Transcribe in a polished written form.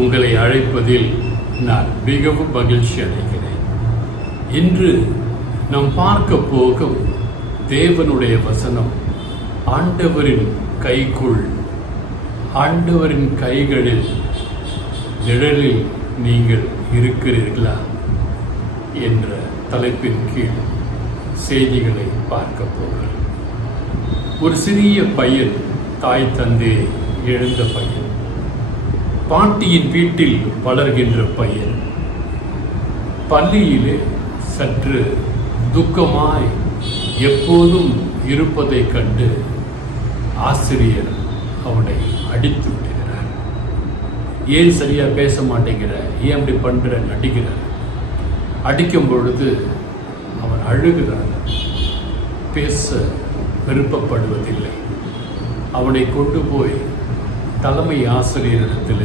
உங்களை அழைப்பதில் நான் மிகவும் மகிழ்ச்சி அடைகிறேன். இன்று நாம் பார்க்க போகும் தேவனுடைய வசனம், ஆண்டவரின் கைக்குள், ஆண்டவரின் கைகளில் நிழலில் நீங்கள் இருக்கிறீர்களா என்ற தலைப்பின் கீழ் செய்திகளை பார்க்க போகிறோம். ஒரு சிறிய பையன், தாய் தந்தையை இழந்த பையன், பாட்டியின் வீட்டில் வளர்கின்ற பையன், பள்ளியிலே சற்று துக்கமாய் எப்போதும் இருப்பதைக் கண்டு ஆசிரியர் அவனை அடித்து விடுகிறார். ஏன் சரியா பேச மாட்டேங்கிற, ஏன் அப்படி பண்ற, நடிக்கிறார். அடிக்கும் பொழுது அவன் அழுகிறான், பேச விருப்பப்படுவதில்லை. அவனை கொண்டு போய் தலைமை ஆசிரியரிடத்தில்